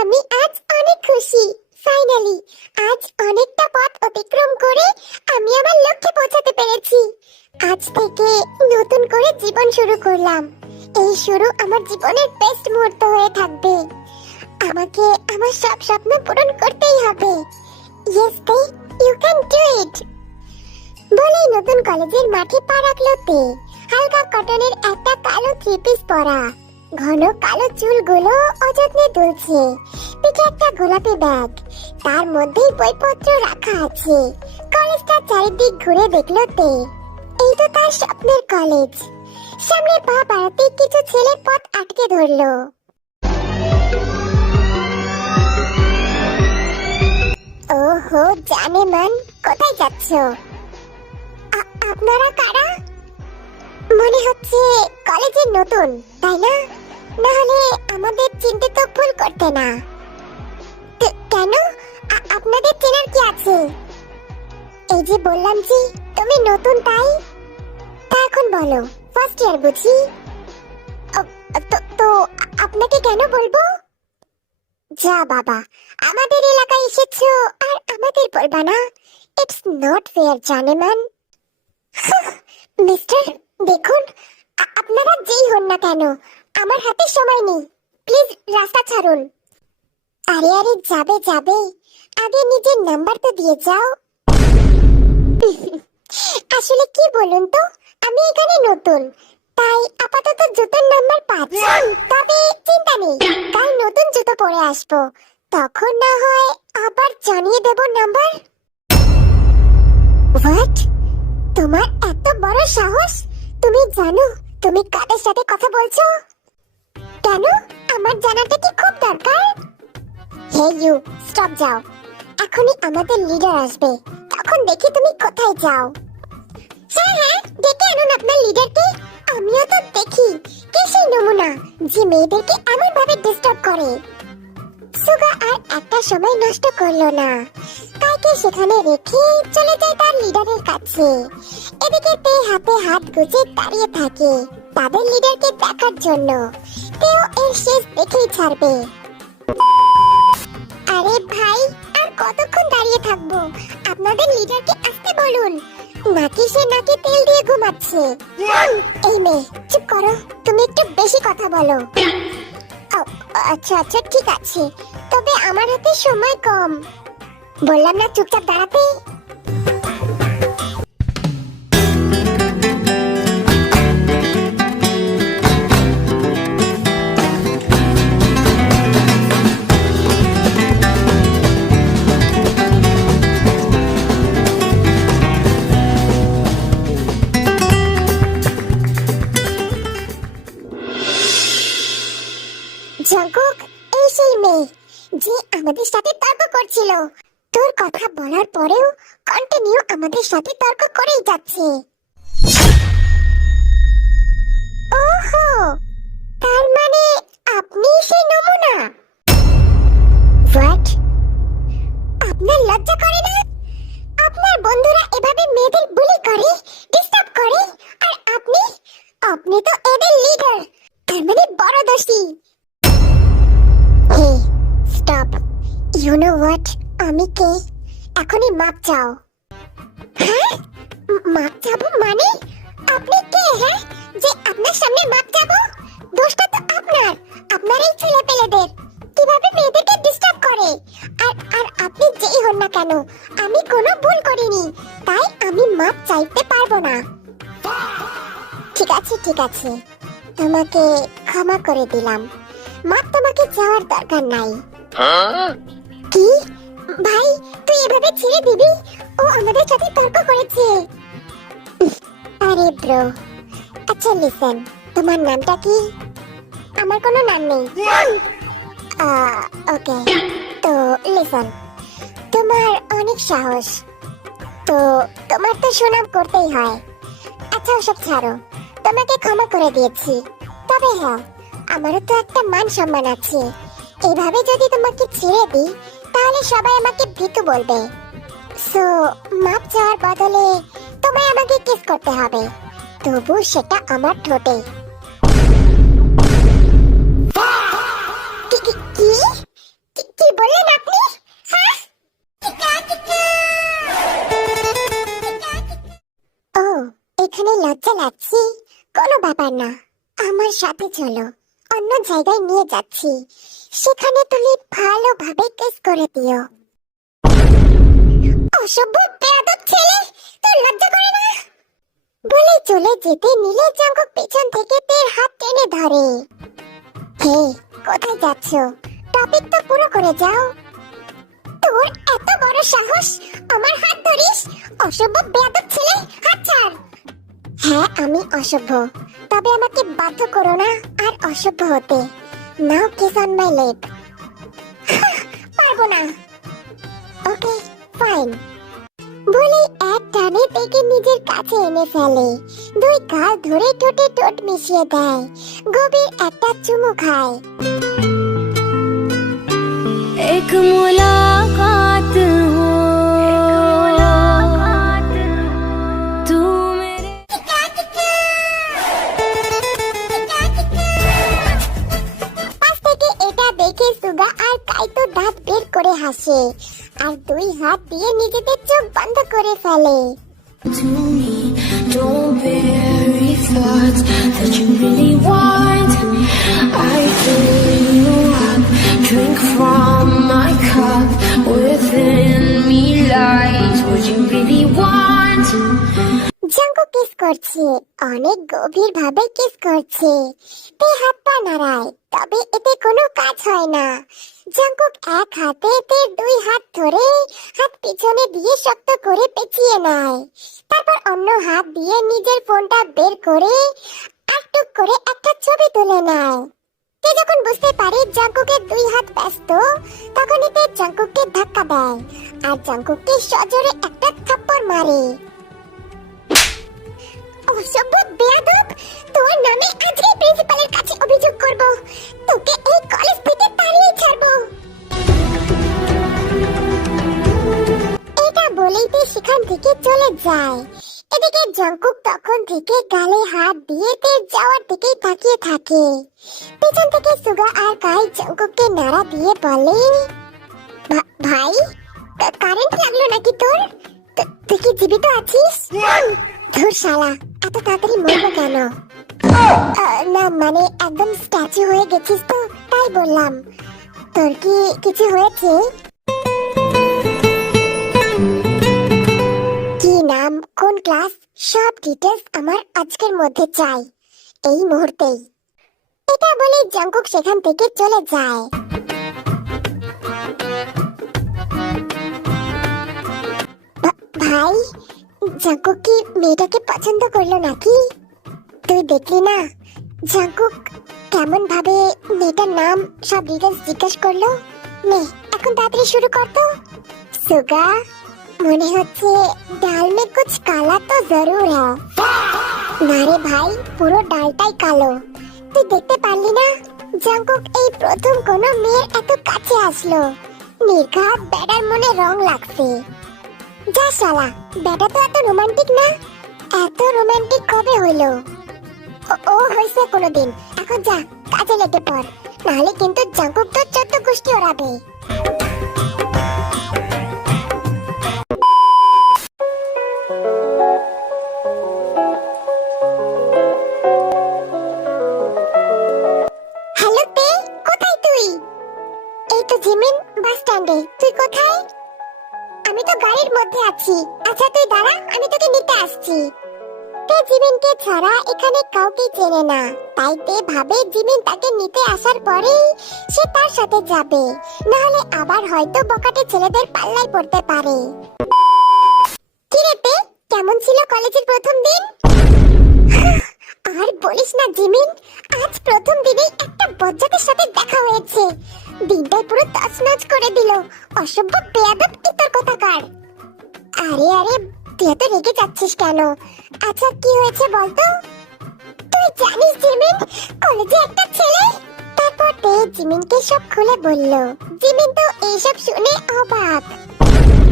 আমি আজ অনেক খুশি। ফাইনালি আজ অনেকটা পথ অতিক্রম করে আমি আমার লক্ষ্যে পৌঁছাতে পেরেছি। আজ থেকে নতুন করে জীবন শুরু করলাম। এই শুরু আমার জীবনের বেস্ট মুহূর্ত হয়ে থাকবে। আমাকে আমার সব স্বপ্ন পূরণ করতেই হবে। ইয়েস তে, ইউ ক্যান ডু ইট। বলেই নতুন কলেজের মাঠে পা রাখলো তে। হালকা কটনের একটা কালো থ্রি পিস পরা, ঘন কালো চুলগুলো অযত্নে দুলছে। পিঠে একটা গোলাপি ব্যাগ, তার মধ্যেই বইপত্র রাখা আছে। কলেজটা চারিদিক ঘুরে দেখলো তে। এই তো তার স্বপ্নের কলেজ। সামনে পা বাড়াতেই কিছু ছেলে পথ আটকে ধরলো। ওহো জানেমান, কোথায় যাচ্ছ? আপনারা কারা? মনে হচ্ছে কলেজের নতুন, তাই না? নাহলে আমাদের চিনতে তো ভুল করতে না। কেন? আপনাদের চেনার কি আছে? এই যে বললাম যে তুমি নতুন, তাই তা এখন বলো, ফার্স্ট ইয়ার বুঝি? তো আপনাকে কেন বলবো? যা বাবা, আমাদের এলাকায় এসেছো আর আমাদের বলবা না? ইটস নট ফেয়ার জানেমান। মিস্টার, দেখুন, আপনারা যেই হন না কেন, আমার হাতে সময় নেই। প্লিজ রাস্তা ছাড়ুন। আরে আরে, যাবে যাবে, আগে নিজের নাম্বার তো দিয়ে যাও। আসলে কি বলুন তো, আমি এখানে নতুন, তাই আপাতত জুতোর নাম্বার 5। তবে চিন্তা নেই, কাল নতুন জুতো পরে আসবো, তখন না হয় আবার জানিয়ে দেব নাম্বার। হোয়াট? তোমার এত বড় সাহস? তুমি জানো তুমি কাদের সাথে কথা বলছো? কেন? আমার জানাটা কি খুব দরকার? হে ইউ, স্টপ, যাও। এখনই আমাদের লিডার আসবে, তখন দেখি তুমি কোথায় যাও। হ্যাঁ হ্যাঁ, ডেকে আনুন আপনার লিডারকে। আমিও তো দেখি কে সেই নমুনা যে মেয়েদেরকে এমন ভাবে ডিস্টার্ব করে। সুগা আর একটা সময় নষ্ট করলো না, কাইকে সেখানে রেখে চলে যায় তার লিডারের কাছে। এদিকে তে হাতে হাত গুজে দাঁড়িয়ে থাকে তাদের লিডারকে দেখার জন্য। তেও এর শেষ দেখেই ছাড়বে। আরে ভাই, আর কতক্ষণ দাঁড়িয়ে থাকবো? আপনাদের লিডারকে আসতে বলুন, নাকি সে নাকি তেল দিয়ে ঘুমাচ্ছে। এই মেয়ে, চুপ করো, তুমি একটু বেশি কথা বলো। আচ্ছা আচ্ছা, ঠিক আছে, তবে আমার হাতে সময় কম। বললাম না চুপচাপ দাঁড়াতে। জঙ্কুক, এই সেই মেয়ে যে আমাদের সাথে তর্ক করছিল। তোর কথা বলার পরেও কন্টিনিউ আমাদের সাথে তর্ক করেই যাচ্ছে। ওহো, তার মানে আপনি সেই নমুনা? হোয়াট? আপনার লজ্জা করে না? আপনার বন্ধুরা এভাবে মেয়েদের বুলি করে, ডিস্টার্ব করে, আর আপনি তো এদের লিডার, তার মানে বড় দোষী। হে, স্টপ। ইউ নো হোয়াট, আমি কে? এখনই মাপ চাও। হ্যাঁ, মাপ চাবো মানে? আপনি কে, হ্যাঁ, যে আপনার সামনে মাপ চাবো? দোষটা তো আপনার এই ছেলে পেলেদের কিভাবে মেয়েদেরকে ডিস্টার্ব করে। আর আপনি যেই হন না কেন, আমি কোনো ভুল করিনি, তাই আমি মাপ চাইতে পারবো না। ঠিক আছে ঠিক আছে, তোমাকে ক্ষমা করে দিলাম। মাপ তোমাকে চাওয়ার দরকার নাই। কি ভাই, তুই এভাবে ছেড়ে দিবি? ও আমাদের সাথে তর্ক করেছে। আরে ব্রো, আচ্ছা লিসেন, তোমার নামটা কি? আমার কোনো নাম নেই। ওকে, তো লিসেন, তোমার অনেক সাহস, তো তোমার তো সুনাম করতেই হয়। আচ্ছা ওসব ছাড়ো, তোমাকে ক্ষমা করে দিয়েছি। তবে হ্যাঁ, আমারও তো একটা মান সম্মান আছে। এভাবে যদি তোমাকে ছেড়ে দিই, তাহলে সবাই আমাকে ভীতু বলবে। সো মাপ চাওয়ার বদলে তোমায় আমাকে কিস করতে হবে, তবু সেটা আমার ঠোঁটে। কি কি কি কি- কি বললেন আপনি? হ্যাঁ? ও, এখানে লজ্জা লাগছে? কোনো ব্যাপার না, আমার সাথে চলো, অন্য জায়গায় নিয়ে যাচ্ছি, সেখানে তুমি ভালোভাবে কিস করে দিও। অসভ্য বেয়াদব ছেলে, তোর লজ্জা করে না? বলে চলে যেতে নিলে জাঙ্কুক পেছন থেকে তের হাত টেনে ধরে। হে, কোথায় যাচ্ছ? টপিক তো পুরো করে যাও। তোর এত বড় সাহস, আমার হাত ধরিস? অসভ্য বেয়াদব ছেলে, হাত ছাড়। হ্যাঁ, আমি অসভ্য, তবে আমাকে বাধ্য করো না আর অসভ্য হতে। নাও কিস অন মাই লিপ। পারবো না। ওকে, ফাইন। বলে এক টানে পেকে নিজের কাছে এনে ফেলে, দুই গাল ধরে ঠোঁটে ঠোঁট মিশিয়ে দেয়, গভীর একটা চুমু খায়। एक मुलाकात हो तू मेरे পাশ থেকে এটা দেখে সুগা আর কাইতো দাঁত বের করে হাসে, আর দুই হাত দিয়ে নিজেদের চোখ বন্ধ করে ফেলে। to me. Don't bury thoughts that you really want. I fill you up, drink from my cup. Within me lies what you really want. Jungkook kiss করছে, অনেক গভীর ভাবে কিস করছে। তে হাত পা নাড়ায়, তবে এতে কোনো কাজ হয় না। জাঙ্কুক এক হাতে তের দুই হাত ধরে হাত পিছনে দিয়ে শক্ত করে পেঁচিয়ে নেয়, তারপর অন্য হাত দিয়ে নিজের ফোনটা বের করে আটটুক করে একটা ছবি তুলে নেয়। তে যখন বুঝতে পারে জাঙ্কুকের দুই হাত ব্যস্ত, তখনই তে জাঙ্কুককে ধাক্কা দেয় আর জাঙ্কুককে সজোরে একটা থাপ্পড় মারে। অসভ্য বেয়াদব, তোর নামে আজকে প্রিন্সিপালের কাছে অভিযোগ করব, তোকে এই কলেজ থেকে তাড়িয়ে ছাড়ব। এটা বলেই তে সেখান থেকে চলে যায়। এদিকে জাঙ্কুক তখন থেকে গালে হাত দিয়ে তের যাওয়ার দিকেই তাকিয়ে থাকে। পেছন থেকে সুগা আর কাই জাঙ্কুককে নাড়া দিয়ে বলে, ভাই, কারেন্ট লাগলো নাকি তোর? তুই কি জীবিত আছিস? ধুর শালা, এত তাড়াতাড়ি মরবো কেন? না মানে একদম স্ট্যাচু হয়ে গেছিস তো, তাই বললাম। তোর কি কিছু হয়েছে? কি নাম, কোন ক্লাস, সব ডিটেলস আমার আজকের মধ্যে চাই, এই মুহূর্তেই। এটা বলে জাঙ্কুক সেখান থেকে চলে যায়। ভাই, জাঙ্কুক কি মেয়েটাকে পছন্দ করলো নাকি? তুই দেখলি না জাঙ্কুক কেমন ভাবে মেয়েটার নাম সব ডিটেলস জিজ্ঞেস করলো? নে এখন তাড়াতাড়ি শুরু কর তো। সুগা, মনে হচ্ছে ডাল মে কুছ কালা তো জরুর হ্যায়। না রে ভাই, পুরো ডালটাই কালো। তুই দেখতে পারলি না জাঙ্কুক এই প্রথম কোনো মেয়ের এত কাছে আসলো? নির্ঘাত বেটার মনে রং লাগছে। যা শালা, বেটা তো এত রোমান্টিক না। এত রোমান্টিক কবে হইলো? ও হয়েছে কোনোদিন, এখন যা কাজে লেগে পড়, নাহলে কিন্তু জাঙ্কুক তো 14 গোষ্ঠী ওড়াবে। হ্যালো তে, কোথায় তুই? এই তো জিমিন, বাস স্ট্যান্ডে। তুই কোথায়? আমি তো গাড়ির মধ্যে আছি। আচ্ছা তুই দাঁড়া, আমি তোকে নিতে আসছি। তে জিমিনকে ছাড়া এখানে কাউকে চেনে না, তাই তে ভাবে জিমিন তাকে নিতে আসার পরেই সে তার সাথে যাবে, না হলে আবার হয়তো বকাটে ছেলেদের পাল্লায় পড়তে পারে। কি রে তে, কেমন ছিল কলেজের প্রথম দিন? আর বলিস না জিমিন, আজ প্রথম দিনেই একটা বজ্জাতের সাথে দেখা হয়েছে। দিনটাই পুরো তছনছ করে দিল। অসভ্য বেয়াদব ইতর কথাকার। আরে আরে, তুই এত রেগে যাচ্ছিস কেন? আচ্ছা কি হয়েছে বলতো? তুই জানিস জিমিন, কলেজে একটা ছেলে। তারপর তে জিমিনকে সব খুলে বলল। জিমিন তো এইসব শুনে অবাক।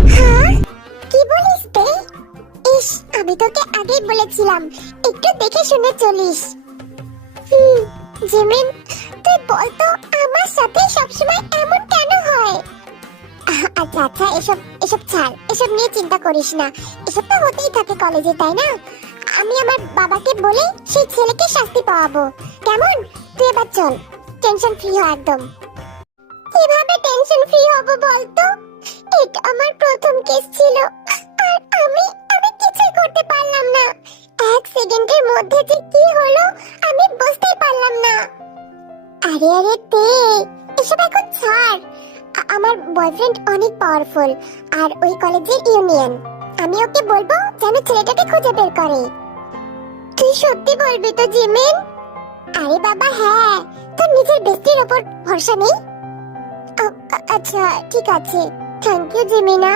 হ্যাঁ, কি বলিস তে? ইস, আমি তোকে আগেই বলেছিলাম একটু দেখে শুনে চলিস। জিমিন, তুই বলতো আমার সাথে সবসময় এমন কেন হয়? আচ্ছা আচ্ছা, এসব এসব ছাড়, এসব নিয়ে চিন্তা করিস না। এসব তো হতেই থাকে কলেজে, তাই না? আমি আমার বাবাকে বলে সেই ছেলেকে শাস্তি পাওয়াবো, কেমন? তুই এবার চল, টেনশন ফ্রি হ একদম। কিভাবে টেনশন ফ্রি হব বলতো? এটা আমার প্রথম কেস ছিল, আর আমি আমি কিছুই করতে পারলাম না। এক সেকেন্ডের মধ্যে যে কি হলো আমি বুঝতেই পারলাম না। আরে আরে তে, এসব এখন ছাড়। আমার বয়ফ্রেন্ড অনেক পাওয়ারফুল, আর ওই কলেজের ইউনিয়ন। আমি ওকে বলবো যেন ছেলেটাকে খুঁজে বের করে। তুই সত্যি বলবি তো জিমিন? আরে বাবা হ্যাঁ, তোর নিজের বেস্টির উপর ভরসা নেই? আচ্ছা ঠিক আছে, থ্যাংক ইউ জিমিনা।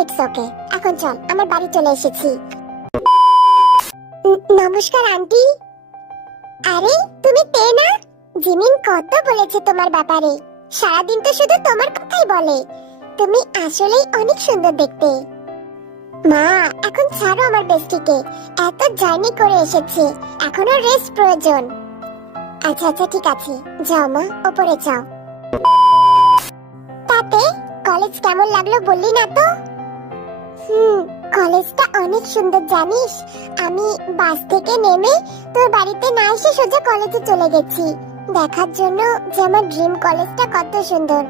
ইটস ওকে, এখন চল, আমার বাড়ি চলে এসেছি। নমস্কার আন্টি। আরে তুমি তে না? জিমিন কত বলেছে তোমার ব্যাপারে, সারাদিন তো শুধু তোমার কথাই বলে। তুমি আসলেই অনেক সুন্দর দেখতে। মা, এখন ছাড়ো আমার বেস্টিকে, এত জার্নি করে এসেছে, এখনো রেস্ট প্রয়োজন। আচ্ছা আচ্ছা ঠিক আছে, যাও মা, ওপরে যাও। তাতে কলেজ কেমন লাগলো বললি না তো? কলেজটা অনেক সুন্দর জানিস। আমি বাস থেকে নেমে তোর বাড়িতে না এসে সোজা কলেজে চলে গেছি দেখার জন্য যে আমার ড্রিম কলেজটা কত সুন্দর।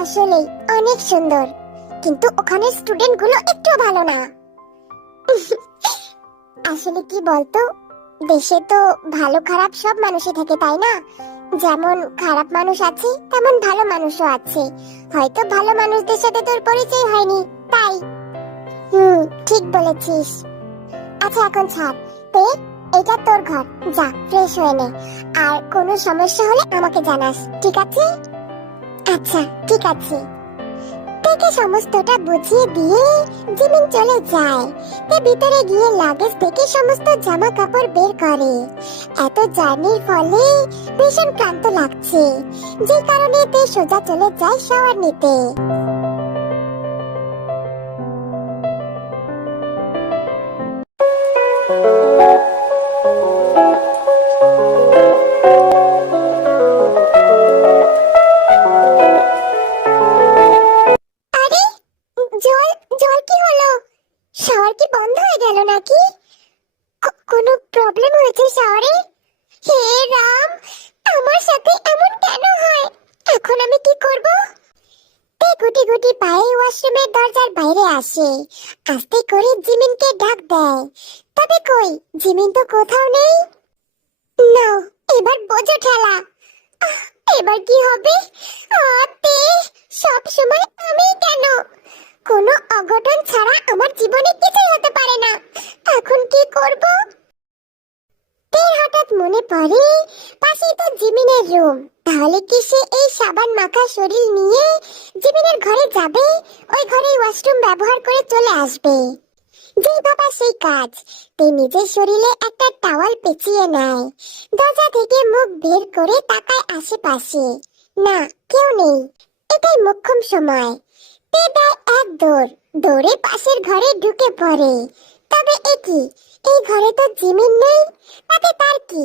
আসলেই অনেক সুন্দর, কিন্তু ওখানে স্টুডেন্ট গুলো একটু ভালো না। আসলে কি বলতো, দেশে তো ভালো খারাপ সব মানুষই থাকে, তাই না? যেমন খারাপ মানুষ আছে তেমন ভালো মানুষও আছে। হয়তো ভালো মানুষদের সাথে তোর পরিচয় হয়নি, তাই। ঠিক বলেছিস। আচ্ছা এখন ছাড় তে, এটা তোর ঘর, যা ফ্রেশ হয়ে নে, আর কোনো সমস্যা হলে আমাকে জানাস, ঠিক আছে? আচ্ছা ঠিক আছে। থেকে সমস্তটা বুঝিয়ে দিয়ে জিমিন চলে যায়। তে ভিতরে গিয়ে লাগেজ থেকে সমস্ত জামা কাপড় বের করে। এত জার্নির ফলে ভীষণ ক্লান্ত লাগছে, যে কারণে তে সোজা চলে যায় শাওয়ার নিতে। আরে জল জল কি হলো? শাওয়ার কি বন্ধ হয়ে গেল নাকি? কোনো প্রবলেম হয়েছে শাওয়ারে? হে রাম, আমার সাথে এমন কেন হয়? এখন আমি কি করব? তে গুটি গুটি পায়ে ওয়াশরুমের দরজার বাইরে আসে, আস্তে করে জিমিনকে ডাক দেয়। তবে কই, জিমিন তো কোথাও নেই। নাও, এবার বোঝো ঠেলা। এবার কি হবে? তে, সব সময় আমি কেন? কোনো অঘটন ছাড়া আমার জীবনে কিছুই হতে পারে না। এখন কি করব? হঠাৎ মনে পড়ে পাশেই তো জিমিনের রুম। তাহলে কি সে এই সাবান মাখা শরীর নিয়ে জিমিনের ঘরে যাবে, ওই ঘরে ওয়াশরুম ব্যবহার করে চলে আসবে? যেই বাবা সেই কাজ। তে নিজের শরীরে একটা টাওয়াল পেঁচিয়ে নেয়, দরজা থেকে মুখ বের করে তাকায় আশেপাশে। না, কেউ নেই। এটাই মোক্ষম সময়। তে দেয় এক দৌড়, দৌড়ে পাশের ঘরে ঢুকে পড়ে। তবে একি, এই ঘরে তো জিমিন নেই, তাতে তার কি?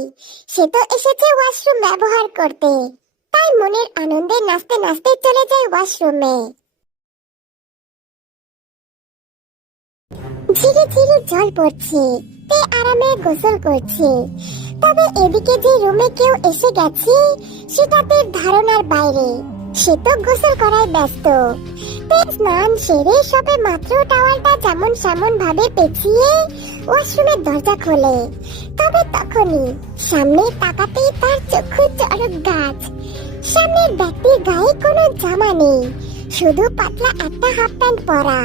সে তো এসেছে ওয়াশরুম ব্যবহার করতে। তাই মনের আনন্দে নাচতে নাচতে চলে যায় ওয়াশরুমে। ধীরে ধীরে জল পড়ছে, তে আরামে গোসল করছে। তবে এদিকে যে রুমে কেউ এসে গেছে সেটা তার ধারণার বাইরে। সে তো গোসল করায় ব্যস্ত। তে স্নান সেরে সবে মাত্র টাওয়ালটা যেমন সেমন ভাবে পেঁচিয়ে ওয়াশরুমের দরজা খোলে। তবে তখনই সামনে তাকাতেই তার চক্ষু চড়ক গাছ। সামনের ব্যক্তির গায়ে কোনো জামা নেই, শুধু পাতলা একটা হাফ প্যান্ট পরা।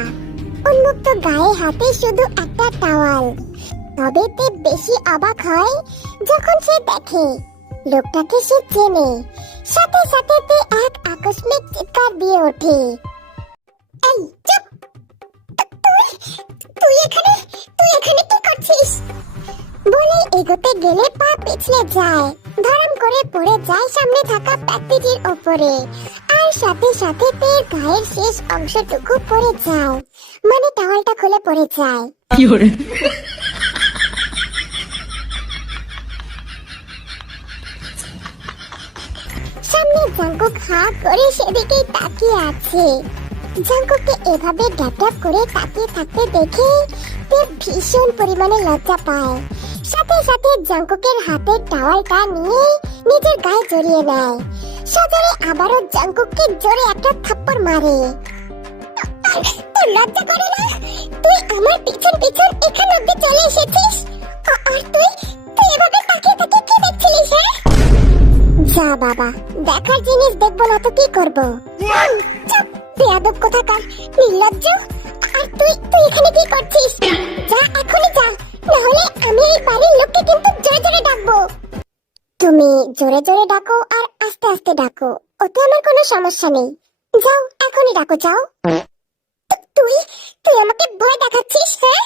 উন্মুক্ত গায়ে হাতে শুধু একটা টাওয়াল। তবে তে বেশি অবাক হয় যখন সে দেখে লোকটাকে সে চেনে। সাথে সাথে তে এক আকস্মিক চিৎকার দিয়ে ওঠে। এই চুপ! তুই এখানে কি করছিস? বলে এগোতে গেলে পা পিছলে যায়, ধরম করে পড়ে যায় সামনে থাকা ব্যক্তিটির উপরে। আর আর সাথে সাথে তের গায়ের শেষ অংশটুকু পড়ে যায়, মানে টাওয়ালটা খুলে পড়ে যায়। সামনে জাঙ্কুক হা করে সেদিকেই তাকিয়ে আছে। জাঙ্কুককে এভাবে ড্যাপ করে তাকিয়ে থাকতে দেখে তে ভীষণ পরিমাণে লজ্জা পায়। সাথে সাথে জাঙ্কুকের হাতে টাওয়ালটা নিয়ে নিজের গায়ে জড়িয়ে নেয়। সজোরে আবারও জাঙ্কুককে জোরে একটা থাপ্পড় মারে। তোর লজ্জা করে না? তুই আমার পিছন পিছন এখানে অব্দি চলে এসেছিস, আর তুই তুই এভাবে তাকিয়ে তাকিয়ে কি দেখছিলিস? হ্যাঁ, যা বাবা, দেখার জিনিস দেখবো না তো কি করবো? চুপ, বেয়াদব কোথাকার, নির্লজ্জ। আর তুই তুই এখানে কি করছিস? যা, এখনই যা, নাহলে আমি এই বাড়ির লোককে কিন্তু জোরে জোরে ডাকবো। তুমি জোরে জোরে ডাকো আর আস্তে আস্তে ডাকো, ওতে আমার কোনো সমস্যা নেই। যাও, এখনই ডাকো, যাও। তুই তুই আমাকে ভয় দেখাচ্ছিস? হ্যাঁ,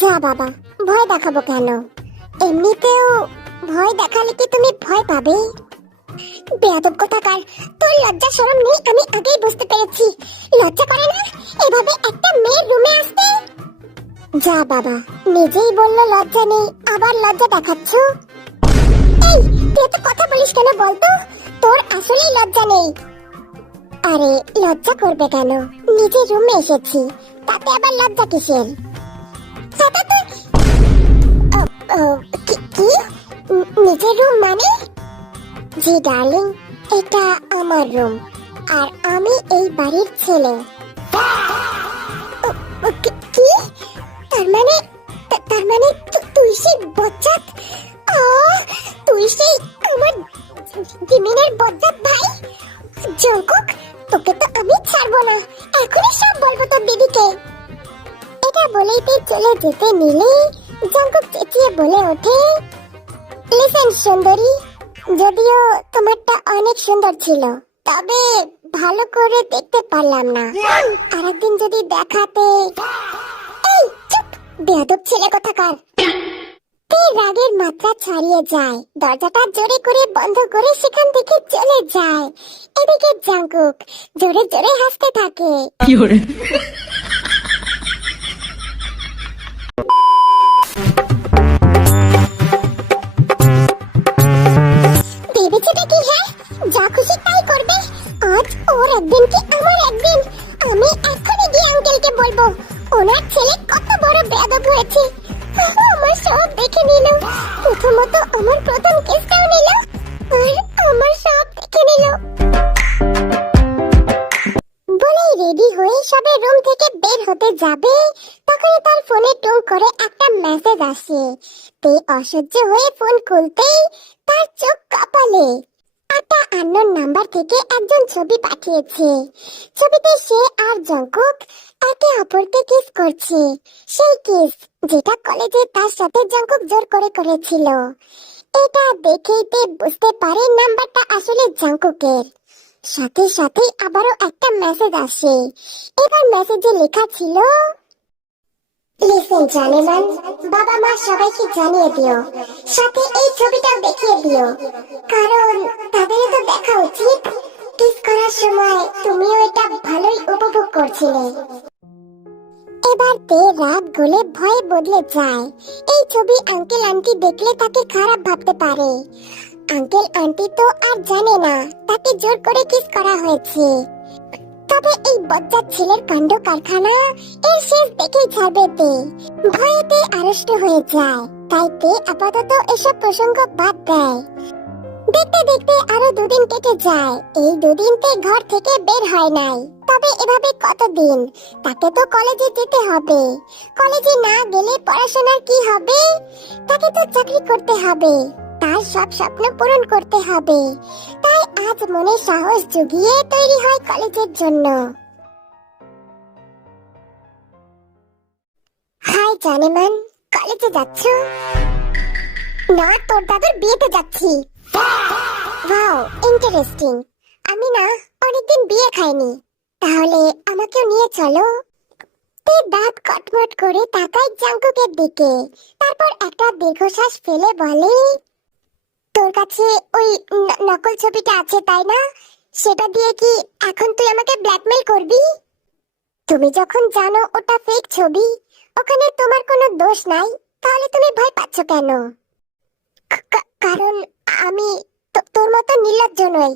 যা বাবা, ভয় দেখাবো কেন? এমনিতেও ভয় দেখালে কি তুমি ভয় পাবে? বেয়াদব কোথাকার, তোর লজ্জা শরম নেই আমি আগেই বুঝতে পেরেছি। লজ্জা করে না এভাবে একটা মেয়ের রুমে আসতে? যা বাবা, নিজেই বললো লজ্জা নেই, আবার লজ্জা দেখাচ্ছ? এই, তুই তো কথা বলিস কেন বলতো? তোর আসলেই লজ্জা নেই। আরে লজ্জা করবে কেন? নিজের রুমে এসেছি, তাতে আবার লজ্জা কিসের? কি নিজের রুম মানে? জি ডার্লিং, এটা আমার রুম, আর আমি এই বাড়ির ছেলে। কি? তার মানে তুই সেই বজ্জাত? তুই সেই আমার জিমিনের বজ্জাত ভাই জঙ্কুক? তোকে তো আমি ছাড়বো না, এখনই সব বলবো তোর দিদিকে। এটা বলেই তুই চলে যেতে নিলে জঙ্কুক চেঁচিয়ে বলে ওঠে, লিসেন সুন্দরী, যদিও তোমারটা অনেক সুন্দর ছিল, তবে ভালো করে দেখতে পারলাম না। আরেকদিন যদি দেখাতে। এই চুপ, বেয়াদব ছেলে কোথাকার। তুই রাগের মাত্রা ছাড়িয়ে যায়, দরজাটা জোরে করে বন্ধ করে সেখান থেকে চলে যায়। এদিকে জাঙ্কুক জোরে জোরে হাসতে থাকে। ভেবেছেটা কি? হ্যাঁ, যা খুশি তাই করবে। আজ ওর একদিন কি আমার একদিন। আমি এখনই গিয়ে আঙ্কেলকে বলবো ওনার ছেলে কত বড় বেয়াদব হয়েছে। আমার সব দেখে নিল, প্রথমত আমার প্রথম কেসটাও নিল, আর আমার সব দেখে নিল। বলেই রেডি হয়ে সবে রুম থেকে বের হতে যাবে, তখনই তার ফোনে টুং করে একটা মেসেজ আসে। তে অসহ্য হয়ে ফোন খুলতেই তার চোখ কপালে। একটা আননোন নাম্বার থেকে একজন ছবি পাঠিয়েছে। ছবিতে সে আর জঙ্কুক একে অপরকে কিস করছে, সেই কিস যেটা কলেজে তার সাথে জঙ্কুক জোর করে করেছিল। এটা দেখেই তে বুঝতে পারে নাম্বারটা আসলে জঙ্কুকের। সাথে সাথেই আবারও একটা মেসেজ আসে। এবার মেসেজে লেখা ছিল, লিসেন জানেমান, বাবা মা সবাইকে জানিয়ে দিও, সাথে এই ছবিটাও দেখিয়ে দিও, কারণ তাদেরও তো দেখা উচিত। কিস করার সময় তুমিও এটা ভালোই উপভোগ করছিলে। এবার তে রাত গলে ভয়ে বদলে যায়। এই ছবি আঙ্কেল আন্টি দেখলে তাকে খারাপ ভাবতে পারে। আঙ্কেল আন্টি তো আর জানে না তাকে জোর করে কিস করা হয়েছে। তবে এই বজ্জাত ছেলের কাণ্ড কারখানা এর শেষ দেখেই ছাড়বে তে। ভয়েতে আড়ষ্ট হয়ে যায়, তাই তে আপাতত এসব প্রসঙ্গ বাদ দেয়। দেখতে দেখতে আরো দুদিন কেটে যায়। এই দুদিন তে ঘর থেকে বের হয় নাই। তবে এভাবে কতদিন? তাকে তো কলেজে যেতে হবে। কলেজে না গেলে পড়াশোনার কি হবে? তাকে তো চাকরি করতে হবে, তার সব স্বপ্ন পূরণ করতে হবে। তাই আজ মনে সাহস জুগিয়ে তৈরি হয় কলেজের জন্য। হাই জানেমান, কলেজে যাচ্ছ? না, তোর দাদুর বিয়েতে যাচ্ছি। Wow, interesting. আমি না অনেকদিন বিয়ে খাইনি, তাহলে আমাকেও নিয়ে চলো। তে দাঁত কটমট করে তাকায় জাঙ্কুকের দিকে, তারপর একটা দীর্ঘশ্বাস ফেলে বলে, তোর কাছে ওই নকল ছবিটা আছে তাই না? সেটা দিয়ে কি এখন তুই আমাকে ব্ল্যাকমেল করবি? তুমি যখন জানো ওটা ফেক ছবি, ওখানে তোমার কোনো দোষ নাই, তাহলে তুমি ভয় পাচ্ছ কেন? কারণ আমি তোর মতো নির্লজ্জ নই।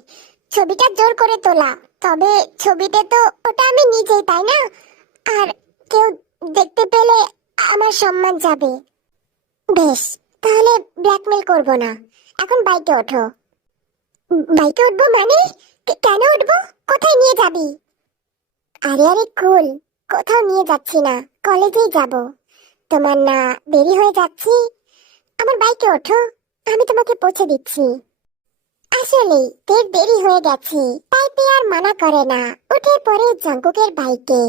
ছবিটা জোর করে তোলা, তবে ছবিতে তো ওটা আমি নিজেই, তাই না? আর কেউ দেখতে পেলে আমার সম্মান যাবে। বেশ, তাহলে ব্ল্যাকমেল করব না, এখন বাইকে ওঠো। বাইকে উঠবো মানে? কেন উঠবো? কোথায় নিয়ে যাবি? আরে আরে কুল, কোথাও নিয়ে যাচ্ছি না, কলেজেই যাব। তোমার না দেরি হয়ে যাচ্ছি? আমার বাইকে ওঠো, আমি তোমাকে পৌঁছে দিচ্ছি। আসলে তোর দেরি হয়ে গেছে, তাই তে আর মানা করে না, উঠে পড়ে জঙ্কুকের বাইকে।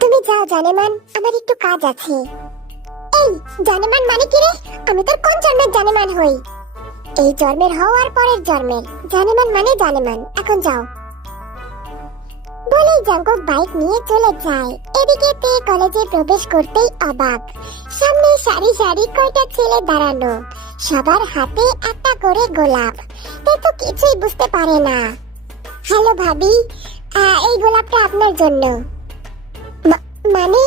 তুমি যাও জানেমান, আমার একটু কাজ আছে। এই জানেমান মানে কি রে? আমি তোর কোন জন্মের জানেমান হই? এই জন্মের হও আর পরের জন্মের। জানেমান মানে জানেমান, এখন যাও। বলেই জঙ্কুক বাইক নিয়ে চলে যায়। এদিকে তে কলেজে প্রবেশ করতেই অবাক, সামনে সারি সারি কয়টা ছেলে দাঁড়ানো, সবার হাতে একটা করে গোলাপ। তে তো কিছুই বুঝতে পারে না। হ্যালো ভাবি, এই গোলাপটা আপনার জন্য। মানে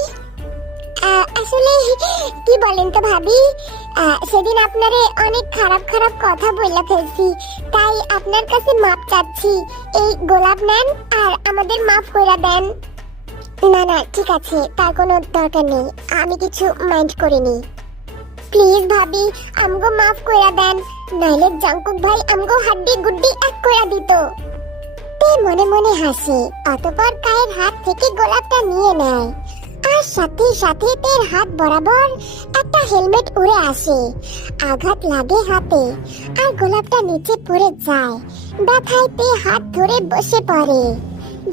আসলে কি বলেন তো ভাবি, সেদিন আপনারে অনেক খারাপ খারাপ কথা বলে ফেলছি, তাই আপনার কাছে মাপ চাচ্ছি। এই গোলাপ নেন আর আমাদের মাফ করে দেন। না না ঠিক আছে, তার কোনো দরকার নেই, আমি কিছু মাইন্ড করিনি। প্লিজ ভাবি, আমগো মাফ করে দেন, নাইলে জঙ্কুক ভাই আমগো হাড্ডি গুড্ডি এক করে দিত। তে মনে মনে হাসে, অতঃপর কায়ের হাত থেকে গোলাপটা নিয়ে নেয়। আর সাথে সাথে তের হাত বরাবর একটা হেলমেট উড়ে আসে, আঘাত লাগে হাতে, আর গোলাপটা নিচে পড়ে যায়। ব্যথায় তে হাত ধরে বসে পড়ে।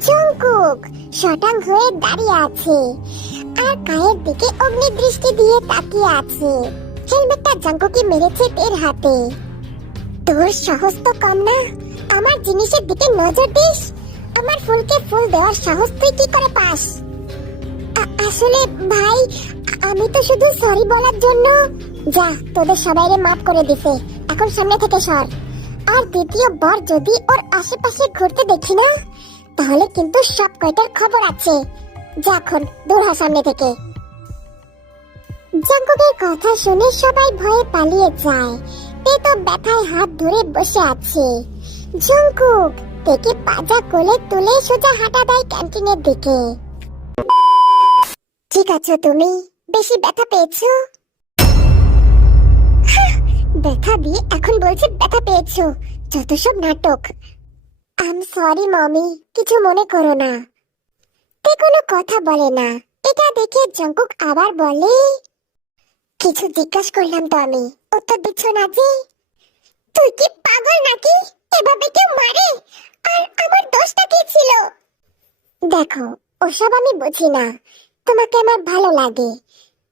জঙ্কুক শটাং হয়ে দাঁড়িয়ে আছে, আর কায়ের দিকে অগ্নি দৃষ্টি দিয়ে তাকিয়ে আছে। হেলমেটটা জঙ্কুকই মেরেছে তের হাতে। তোর সাহস তো কম না, আমার জিনিসের দিকে নজর দিস। আমার ফুলকে ফুল দেওয়ার সাহস তুই কি করে পাস? আসলে ভাই, আমি তো শুধু সরি বলার জন্য। যা, তোদের সবাইরে মাফ করে দিছে, এখন সামনে থেকে সর। আর দ্বিতীয়বার যদি ওর আশেপাশে ঘুরতে দেখি না, তাহলে কিন্তু সব কয়টার খবর আছে। যা এখন দূর হ সামনে থেকে। জঙ্কুকের কথা শুনে সবাই ভয়ে পালিয়ে যায়। তে তো ব্যথায় হাত ধরে বসে আছে। জঙ্কুক তেকে পাজা কোলে তুলে সোজা হাঁটা দেয় ক্যান্টিনের দিকে। ঠিক আছো তুমি? বেশি ব্যথা পেয়েছো? ব্যথা দিয়ে এখন বলছে ব্যথা পেয়েছো, যত সব নাটক। আই সরি মমি, কিছু মনে করো না। তে কোনো কথা বলে না। এটা দেখে জঙ্কুক আবার বলে, কিছু জিজ্ঞাসা করলাম তো আমি, উত্তর দিচ্ছ না যে? তুই কি পাগল নাকি? এভাবে কেউ মারে? আর আমার দোষটা কি ছিল? দেখো, ওসব আমি বুঝি না, তোমাকে আমার ভালো লাগে,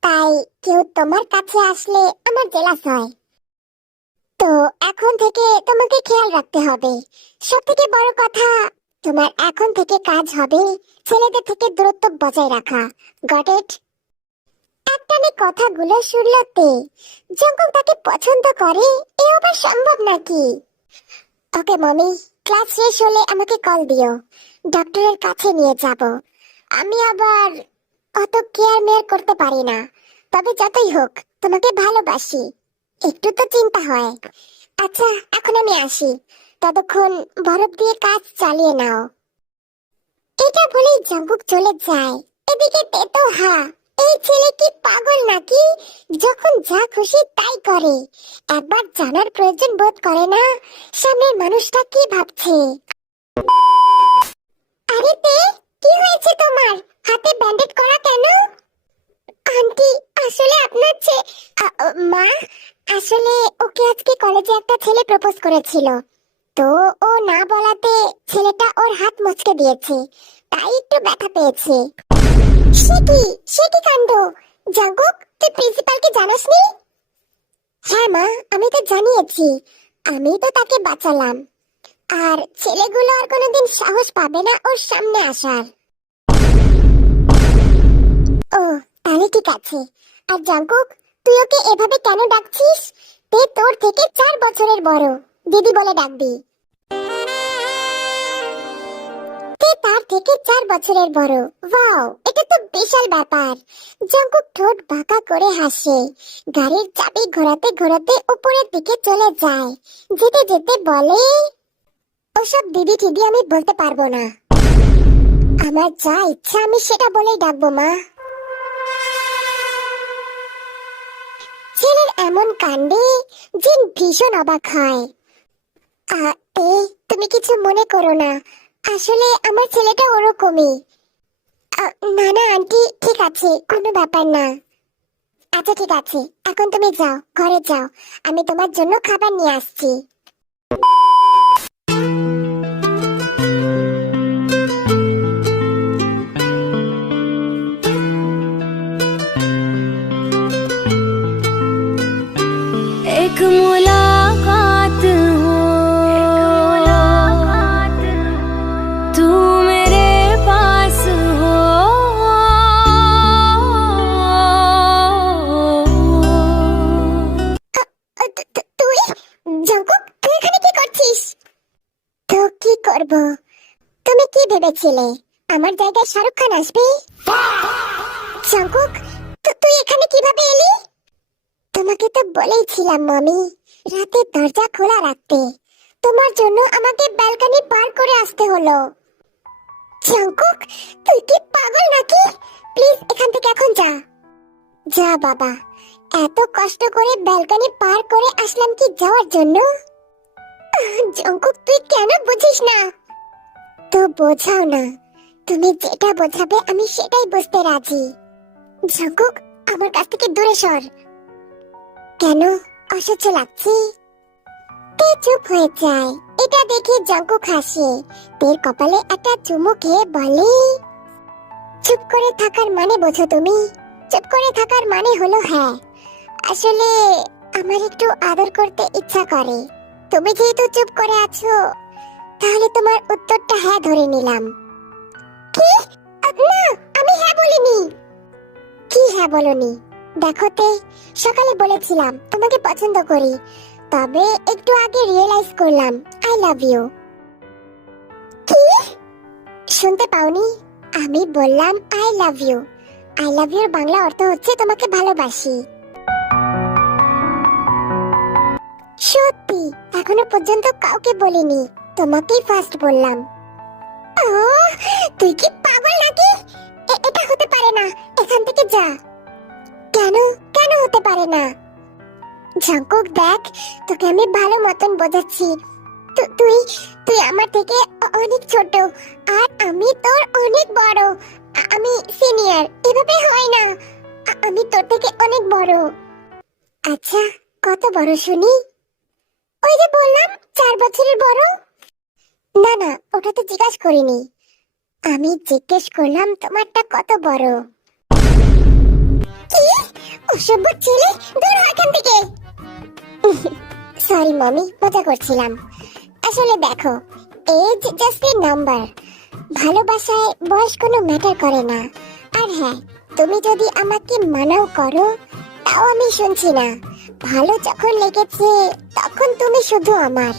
তাই কেউ তোমার কাছে আসলে আমার জেলাস হয়। তো এখন থেকে তোমাকে খেয়াল রাখতে হবে। সব থেকে বড় কথা, তোমার এখন থেকে কাজ হবে ছেলেদের থেকে দূরত্ব বজায় রাখা। Got it? একটানে কথাগুলো শুনলতে জঙ্কুক তাকে পছন্দ করে, এ আবার সম্ভব নাকি? ওকে মমি, ক্লাস শেষ হলে আমাকে কল দিও, ডক্টরের কাছে নিয়ে যাব। আমি আবার অত কেয়ার মেয়ার করতে পারি না, তবে যতই হোক তোমাকে ভালোবাসি, একটু তো চিন্তা হয়। আচ্ছা এখন আমি আসি, ততক্ষণ বরফ দিয়ে কাজ চালিয়ে নাও। এটা বলেই জঙ্কুক চলে যায়। এদিকে তেতো হা, এই ছেলে কি পাগল নাকি? যখন যা খুশি তাই করে, একবার জানার প্রয়োজন বোধ করে না সামনের মানুষটা কি ভাবছে। আরে তে, কি হয়েছে তোমার? হাতে ব্যান্ডেজ করা কেন? আন্টি, আসলে আপনার মা, আসলে ওকে আজকে কলেজে একটা ছেলে প্রপোজ করেছিল, তো ও না বলাতে ছেলেটা ওর হাত মুচকে দিয়েছে, তাই একটু ব্যথা পেয়েছে। সে কি কাণ্ড! জাঙ্কুক, তুই প্রিন্সিপালকে জানাসনি? হ্যাঁ মা, আমি তো জানিয়েছি, আমি তো তাকে বাঁচালাম। আর ছেলেগুলো আর কোনোদিন সাহস পাবে না ওর সামনে আসার। ও তাহলে ঠিক আছে, আর জাঙ্কুক, তুই ওকে এভাবে কেন ডাকছিস? তে তোর থেকে 4 বছরের বড়, দিদি বলে ডাকবি। তে তার থেকে 4 বছরের বড়। ওয়াও, এটা তো বিশাল ব্যাপার। জাঙ্কুক ঠোঁট বাঁকা করে হাসে। গাড়ির চাবি ঘোরাতে ঘোরাতে উপরের দিকে চলে যায়। যেতে যেতে বলে, ওসব দিদি টিদি আমি বলতে পারবো না। আমার যা ইচ্ছা আমি সেটা বলেই ডাকবো মা। ছেলের এমন কাণ্ডে জিন ভীষণ অবাক হয়। তুমি কিছু মনে করো না, আসলে আমার ছেলেটা ওরকমই। না না আন্টি, ঠিক আছে, কোনো ব্যাপার না। আচ্ছা ঠিক আছে, এখন তুমি যাও, ঘরে যাও, আমি তোমার জন্য খাবার নিয়ে আসছি। एक मुलाकात हो, तू मेरे पास हो। তুই জাঙ্কুক, তুই এখানে কি করছিস? তো কি করব? তুমি কি ভেবেছিলে আমার জায়গায় শাহরুখ খান আসবে? জাঙ্কুক, তুই এখানে কিভাবে এলি? তোমাকে তো বলেইছিলাম মমি, রাতে দরজা খোলা রাখতে। তোমার জন্য আমাকে ব্যালকনি পার করে আসতে হলো। জাঙ্কুক, তুই কি পাগল নাকি? প্লিজ এখান থেকে এখন যা। যা বাবা, এত কষ্ট করে ব্যালকনি পার করে আসলাম কি যাওয়ার জন্য? জাঙ্কুক, তুই কেন বুঝিস না? তো বোঝাও না, তুমি যেটা বোঝাবে আমি সেটাই বুঝতে রাজি। জাঙ্কুক, আমার কাছ থেকে দূরে সর। কেন অসহ্য লাগছে? তে চুপ হয়ে যায়। এটা দেখে জাঙ্কুক হাসে। তের কপালে একটা চুমু খেয়ে বলে, চুপ করে থাকার মানে বোঝো তুমি? চুপ করে থাকার মানে হলো হ্যাঁ, আসলে আমার একটু আদর করতে ইচ্ছা করে। তুমি যেহেতু চুপ করে আছো, তাহলে তোমার উত্তরটা হ্যাঁ ধরে নিলাম। কি? না, আমি হ্যাঁ বলিনি। কি হ্যাঁ বলনি? দেখো তে, সকালে বলেছিলাম তোমাকে পছন্দ করি, তবে একটু আগে রিয়েলাইজ করলাম আই লাভ ইউ। কি শুনতে পাওনি? আমি বললাম I love you. I love ইউর বাংলা অর্থ হচ্ছে তোমাকে ভালোবাসি। সত্যি এখনো পর্যন্ত কাউকে বলিনি, তোমাকেই ফার্স্ট বললাম। ও, তুই কি পাগল নাকি? এটা হতে পারে না, এখান থেকে যা। কেন কেন হতে পারে না? জাঙ্কুক দেখ, তোকে আমি ভালো মতন বোঝাচ্ছি। তুই তুই আমার থেকে অনেক ছোট, আর আমি তোর অনেক বড়। আমি সিনিয়র, এভাবে হয় না। আমি তোর থেকে অনেক বড়। আচ্ছা, কত বড় শুনি? ওই যে বললাম 4 বছরের বড়। না না, ওটা তো জিজ্ঞাসা করিনি। আমি জিজ্ঞেস করলাম তোমারটা কত বড়। কি অসভ্য ছেলে, দূর হ এখান থেকে। সরি মমি, মজা করছিলাম। আসলে দেখো, এজ জাস্ট এ নাম্বার। ভালোবাসায় বয়স কোনো ম্যাটার করে না। আর হ্যাঁ, তুমি যদি আমাকে মানাও করো, তাও আমি শুনছি না। ভালো যখন লেগেছে তখন তুমি শুধু আমার।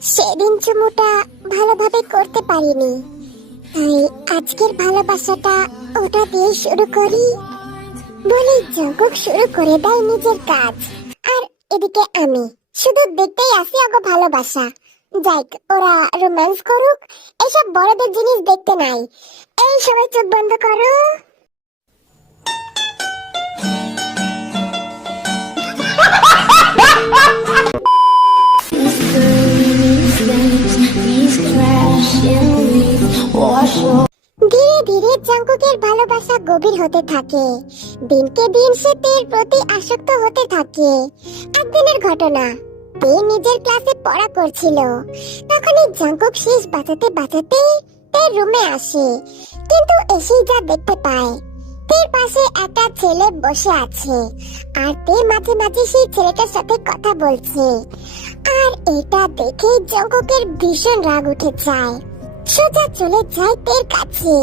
সেদিন চুমুটা ভালোভাবে করতে পারিনি, তাই আজকের ভালোবাসাটা ওটা দিয়ে শুরু করি বলে জাঙ্কুক শুরু করে দেয় নিজের কাজ। আর এদিকে আমি শুধু দেখতেই আসি ওগো ভালোবাসা। যাক, ওরা রোম্যান্স করুক, এসব বড়দের জিনিস দেখতে নাই। এই সবাই চোখ বন্ধ করো। These burning flames, these crashing waves, wash over. ধীরে ধীরে জাঙ্কুকের ভালোবাসা গভীর হতে থাকে। দিনকে দিন সে তের প্রতি আসক্ত হতে থাকে। একদিনের ঘটনা, তে নিজের ক্লাসে পড়া করছিল। তখনই জাঙ্কুক শেষ বাঁচাতে বাঁচাতে তের রুমে আসে, কিন্তু এসেই যা দেখতে পায়, তের পাশে একটা ছেলে বসে আছে, আর তে মাঝে মাঝে সেই ছেলেটার সাথে কথা বলছে। আর এটা দেখে জাঙ্কুকের ভীষণ রাগ উঠে যায়। সোজা চলে যায় তের কাছে,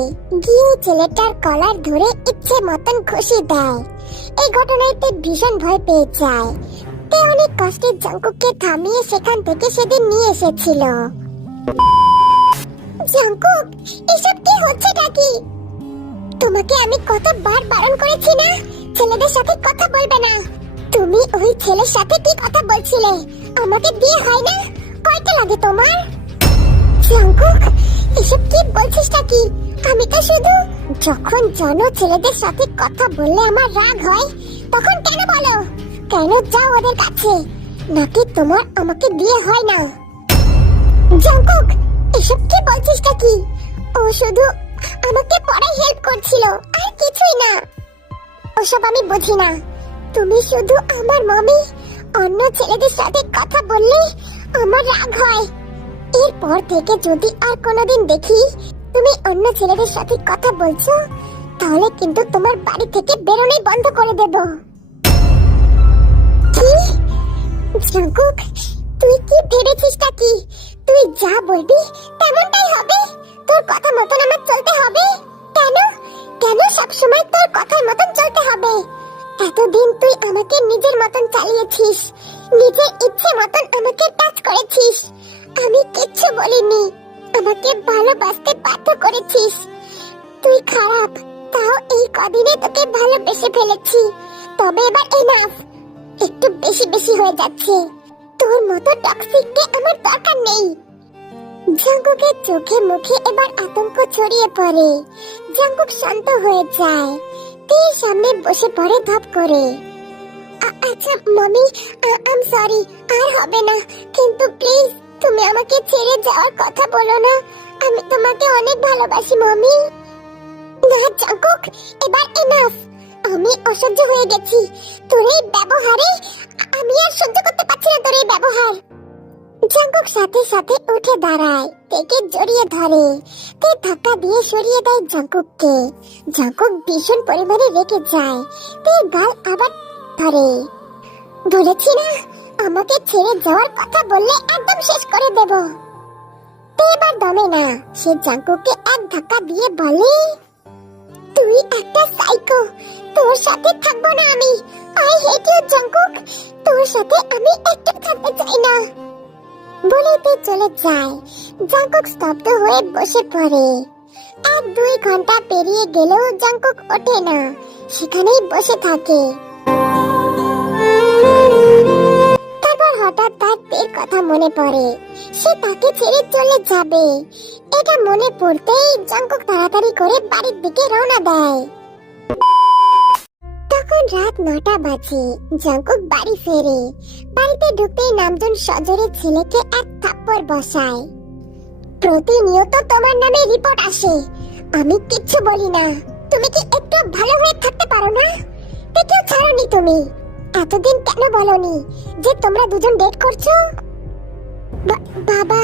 গিয়ে ছেলেটার কলার ধরে ইচ্ছে মতন খুশি দেয়। এই ঘটনায় তে ভীষণ ভয় পেয়ে যায়। তে অনেক কষ্টে জাঙ্কুককে থামিয়ে সেখান থেকে সেদিন নিয়ে এসেছিল। জাঙ্কুক, এসব কি হচ্ছেটা কি? তোমাকে আমি কতবার বারণ করেছি না ছেলেদের সাথে কথা বলবে না। তুমি ওই ছেলের সাথে কি কথা বলছিলে? আমাকে বিয়ে হয় না? কয়টা লাগে তোমার? জাঙ্কুক, এসব কি বলছিসটা কি? আমি তো শুধু যখন জানো ছেলেদের সাথে কথা বললে আমার রাগ হয়, তখন কেন বলো? কেন যাও ওদের কাছে? নাকি তোমার আমাকে বিয়ে হয় না? জাঙ্কুক, এসব কি বলছিসটা কি? ও শুধু আমাকে পড়ায় হেল্প করছিল, আর কিছুই না। ওসব আমি বুঝি না। তুমি শুধু আমার মমি। অন্য ছেলেদের সাথে কথা বললে আমার রাগ হয়। এরপর থেকে যদি আর কোনোদিন দেখি তুমি অন্য ছেলেদের সাথে কথা বলছো, তাহলে কিন্তু তোমার বাড়ি থেকে বেরোনোই বন্ধ করে দেব। কি? জাঙ্কুক, তুই কি ভেবেছিসটা কি? তুই যা বলবি তেমনটাই হবে? তোর কথা মতন আমার চলতে হবে? কেন কেন সবসময় তোর কথার মতন চলতে হবে? এতদিন তুই আমাকে নিজের মতন চালিয়েছিস, নিজের ইচ্ছে মতন আমাকে টাচ করেছিস। আমি কিচ্ছু বলিনি, আমাকে ভালোবাসতে বাধ্য করেছিস। তুই খারাপ, তাও এই কদিনে তোকে ভালোবেসে ফেলেছি। তবে এবার এনাফ, একটু বেশি বেশি হয়ে যাচ্ছে। তোর মতো টক্সিককে আমার দরকার নেই। জাঙ্কুকের চোখে মুখে এবার আতঙ্ক ছড়িয়ে পড়ে। জাঙ্কুক শান্ত হয়ে যায়, তীর সামনে বসে পড়ে ধপ করে। আচ্ছা মমি, আম সরি, আর হবে না। কিন্তু প্লিজ তুমি আমাকে ছেড়ে যাওয়ার কথা বলো না। আমি তোমাকে অনেক ভালোবাসি মমি। না জাঙ্কুক, এবার এনাফ। আমি অসহ্য হয়ে গেছি তোর এই ব্যবহারে। আমি আর সহ্য করতে পারছি না তোর এই ব্যবহার। জাঙ্কুক সাথে সাথে উঠে দাঁড়ায়, তেকে জড়িয়ে ধরে। তে ধাক্কা দিয়ে সরিয়ে দেয় জাঙ্কুককে। জাঙ্কুক ভীষণ পরিমাণে রেগে যায়। তে গাল আবার ধরে। বলেছি না, আমাকে ছেড়ে যাওয়ার কথা বললে একদম শেষ করে দেব। তে এবার দমে না, সে জাঙ্কুককে এক ধাক্কা দিয়ে বলে, তুই একটা সাইকো। তোর সাথে থাকবো না আমি। I hate you Jungkook. তোর সাথে আমি একটু থাকতে চাই না। বলে তে চলে যায়। জাঙ্কুক স্তব্ধ হয়ে বসে পড়ে। 1-2 ঘন্টা পেরিয়ে গেলেও জাঙ্কুক ওঠে না, সেখানেই বসে থাকে। তারপর হঠাৎ তার তের কথা মনে পড়ে। সে তাকে ছেড়ে চলে যাবে। এটা মনে পড়তেই জাঙ্কুক তাড়াতাড়ি করে বাড়ির দিকে রওনা দেয়। তখন রাত 9টা বাজে। জাঙ্কুক বাড়ি ফেরে। বাড়িতে ঢুকতেই নামজন সজরের ছেলেকে এক থাপ্পড় বসায়। প্রতিনিয়ত তোমার নামে রিপোর্ট আসে, আমি কিচ্ছু বলি না। তুমি কি একটু ভালো হয়ে থাকতে পারো না? কেউ ছাড়োনি তুমি। এতদিন কেন বলনি যে তোমরা দুজন ডেট করছো? বাবা,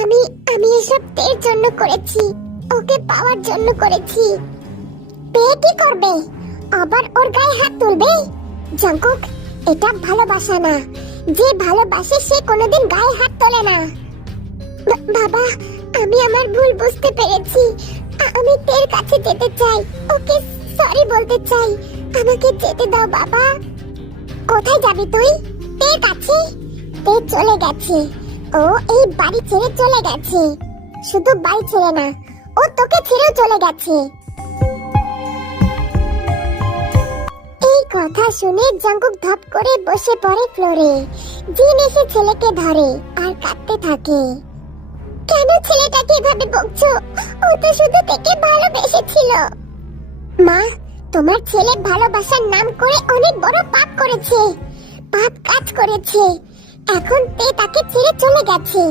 আমি আমি এসব তের জন্য করেছি, ওকে পাওয়ার জন্য করেছি। পেয়ে কি করবে? আবার ওর গায়ে হাত তুলবে? জাঙ্কুক, এটা ভালোবাসা না। যে ভালোবাসে সে কোনোদিন গায়ে হাত তোলে না। বাবা, আমি আমার ভুল বুঝতে পেরেছি। আমি তের কাছে যেতে চাই, ওকে সরি বলতে চাই। আমাকে যেতে দাও বাবা। কোথায় যাবি তুই? তের কাছে? তে চলে গেছে। ও এই বাড়ি ছেড়ে চলে গেছে। শুধু বাড়ি ছেড়ে না, ও তোকে ছেড়েও চলে গেছে। এই কথা শুনে জাঙ্কুক ধপ করে বসে পড়ে ফ্লোরে। জিন এসে ছেলেকে ধরে আর কাঁদতে থাকে। কেন ছেলেটাকে এভাবে বকছো? ও তো শুধু থেকে ভালোবেসেছিল। মা, তোমার ছেলে ভালোবাসার নাম করে অনেক বড় পাপ করেছে, পাপ কাজ করেছে। এখন তে তাকে ছেড়ে চলে গেছে।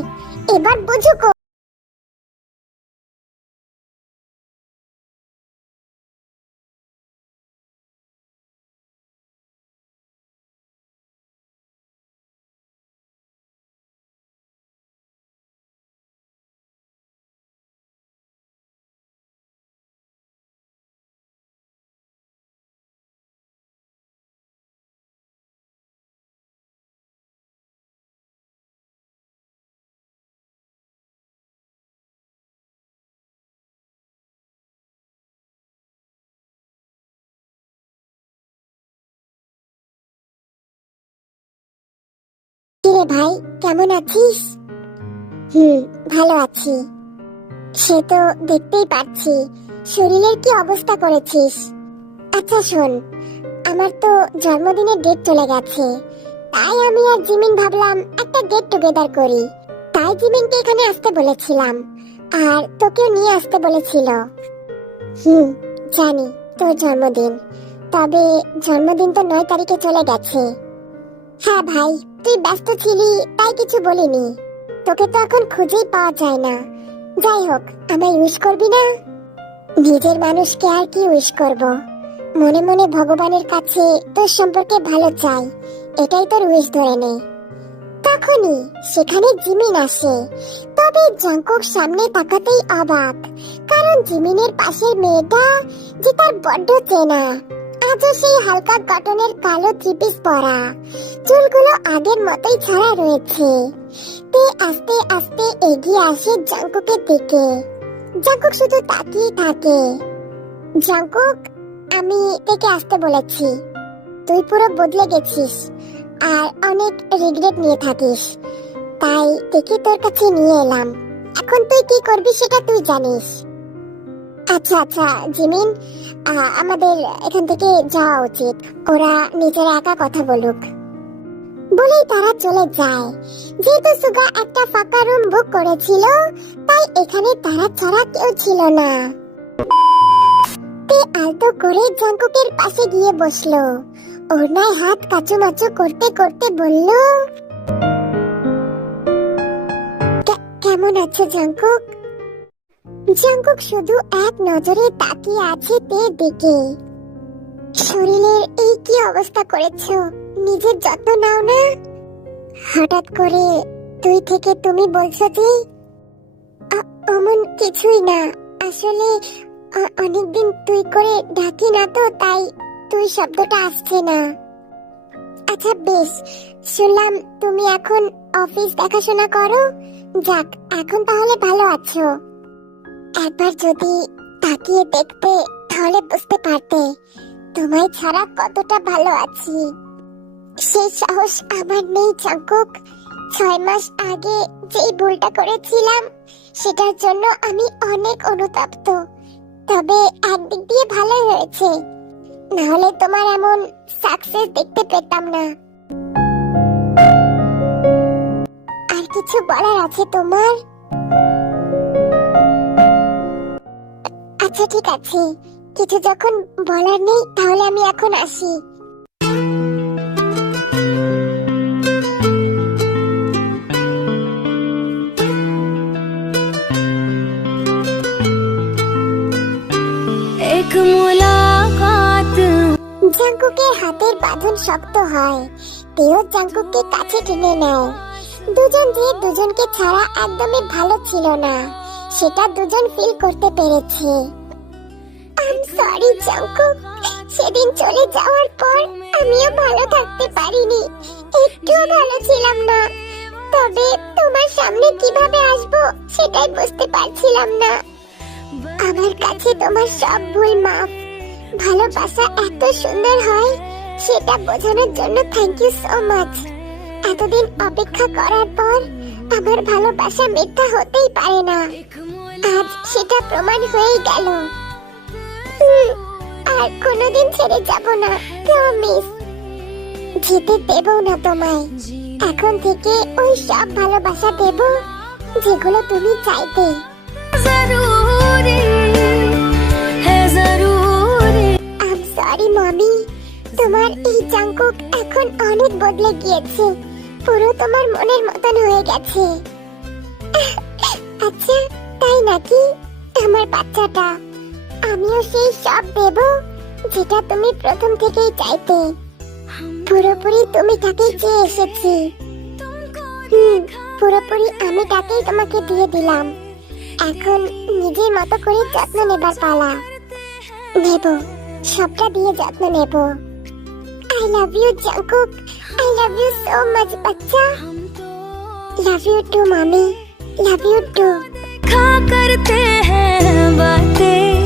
এবার বুঝুক। কিরে ভাই, কেমন আছিস? ভালো আছি। সে তো দেখতেই পাচ্ছি, শরীরের কি অবস্থা করেছিস। আচ্ছা শোন, আমার তো জন্মদিনের ডেট চলে গেছে, তাই আমি আর জিমিন ভাবলাম একটা গেট টুগেদার করি। তাই জিমিনকে এখানে আসতে বলেছিলাম, আর তোকেও নিয়ে আসতে বলেছিল। জানি তোর জন্মদিন, তবে জন্মদিন তো 9 তারিখে চলে গেছে। হ্যাঁ ভাই, তুই ব্যস্ত ছিলি তাই কিছু বলিনি। তোকে তো এখন খুঁজেই পাওয়া যায় না। যাই হোক, আমায় উইশ করবি না? নিজের মানুষকে আর কি উইশ করব, মনে মনে ভগবানের কাছে তোর সম্পর্কে ভালো চাই, এটাই তোর উইশ ধরে নে। তখনই সেখানে জিমিন আসে, তবে জাঙ্কুক সামনে তাকাতেই অবাক, কারণ জিমিনের পাশের মেয়েটা যে তার বড্ড চেনা। আজও সেই হালকা কটনের কালো থ্রি-পিস পরা, চুলগুলো আগের মতোই ছাড়া রয়েছে। তে আস্তে আস্তে এগিয়ে আসে জাঙ্কুকের দিকে। জাঙ্কুক শুধু তাকিয়ে থাকে। জাঙ্কুক, আমি তোকে আসতে বলেছি। তুই পুরো বদলে গেছিস আর অনেক রিগ্রেট নিয়ে থাকিস, তাই দেখি তোর কাছে নিয়ে এলাম। এখন তুই কি করবি সেটা তুই জানিস। আচ্ছা আচ্ছা জিমিন, আমাদের এখান থেকে যাওয়া উচিত, ওরা নিজেরা একা কথা বলুক। বলেই তারা চলে যায়। যেহেতু সুগা একটা ফাঁকা রুম বুক করেছিল, তাই এখানে তারা ছাড়া কেউ ছিল না। তে আলতো করে জাঙ্কুকের পাশে গিয়ে বসলো, ওড়নায় হাত কাচুমাচু করতে করতে বলল, কেমন আছো জাঙ্কুক? জাঙ্কুক শুধু এক নজরে তাকিয়ে আছে তের দিকে। শরীরের এই কি অবস্থা করেছো, নিজের যত্ন নাও না? হঠাৎ করে তুই থেকে তুমি বলছো যে? অমন কিছুই না, আসলে অনেকদিন তুই করে ডাকি না তো, তাই তুই শব্দটা আসছে না। আচ্ছা বেশ, শুনলাম তুমি এখন অফিস দেখাশোনা করো। যাক, এখন তাহলে ভালো আছো। একবার যদি তাকিয়ে দেখতে তাহলে বুঝতে পারতে তোমায় ছাড়া কতটা ভালো আছি। সেই সাহস আমার নেই জাঙ্কুক। 6 মাস আগে যেই ভুলটা করেছিলাম সেটার জন্য আমি অনেক অনুতপ্ত, তবে একদিক দিয়ে ভালো হয়েছে, নাহলে তোমার এমন সাকসেস দেখতে পেতাম না। আর কিছু বলার আছে তোমার? আচ্ছা ঠিক আছে, কিছু যখন বলার নেই তাহলে আমি এখন আসি। জাঙ্কুকের হাতের বাঁধন শক্ত হয়, তেও জাঙ্কুককে কাছে টেনে নেয়। দুজন যে দুজনকে ছাড়া একদমই ভালো ছিল না, সেটা দুজন ফিল করতে পেরেছে। আই এম সরি জাঙ্কুক, সেদিন চলে যাওয়ার পর আমিও ভালো থাকতে পারিনি, একটুও ভালো ছিলাম না। তবে তোমার সামনে কিভাবে আসবো সেটাই বুঝতে পারছিলাম না। আমার কাছে তোমার সব ভুল মাফ। ভালোবাসা এত সুন্দর হয় সেটা বোঝানোর জন্য থ্যাংক ইউ সো মাচ। এতদিন অপেক্ষা করার পর আমার ভালোবাসা মিথ্যা হতেই পারে না, আজ সেটা প্রমাণ হয়ে গেল। আর কোনোদিন ছেড়ে যাব না, প্রমিস। যেতে দেব না তোমায়, এখন থেকে ওই সব ভালোবাসা দেব যেগুলো তুমি চাইতে। আই এম সরি মমি, তোমার এই জাঙ্কুক এখন অনেক বদলে গিয়েছে, পুরো তোমার মনের মতন হয়ে গেছে। আচ্ছা তাই নাকি? আমার বাচ্চাটা, আমিও সেই সব দেব যেটা তুমি প্রথম থেকেই চাইতে। পুরোপুরি তুমি তাকে চেয়ে এসেছি। পুরোপুরি আমি তাকেই তোমাকে দিয়ে দিলাম। এখন নিজের মতো করে যত্ন নেবার পালা। নেব, সবটা দিয়ে যত্ন নেব। I love you Jungkook, I love you so much বাচ্চা। Love you too mommy, love you too। करते हैं बातें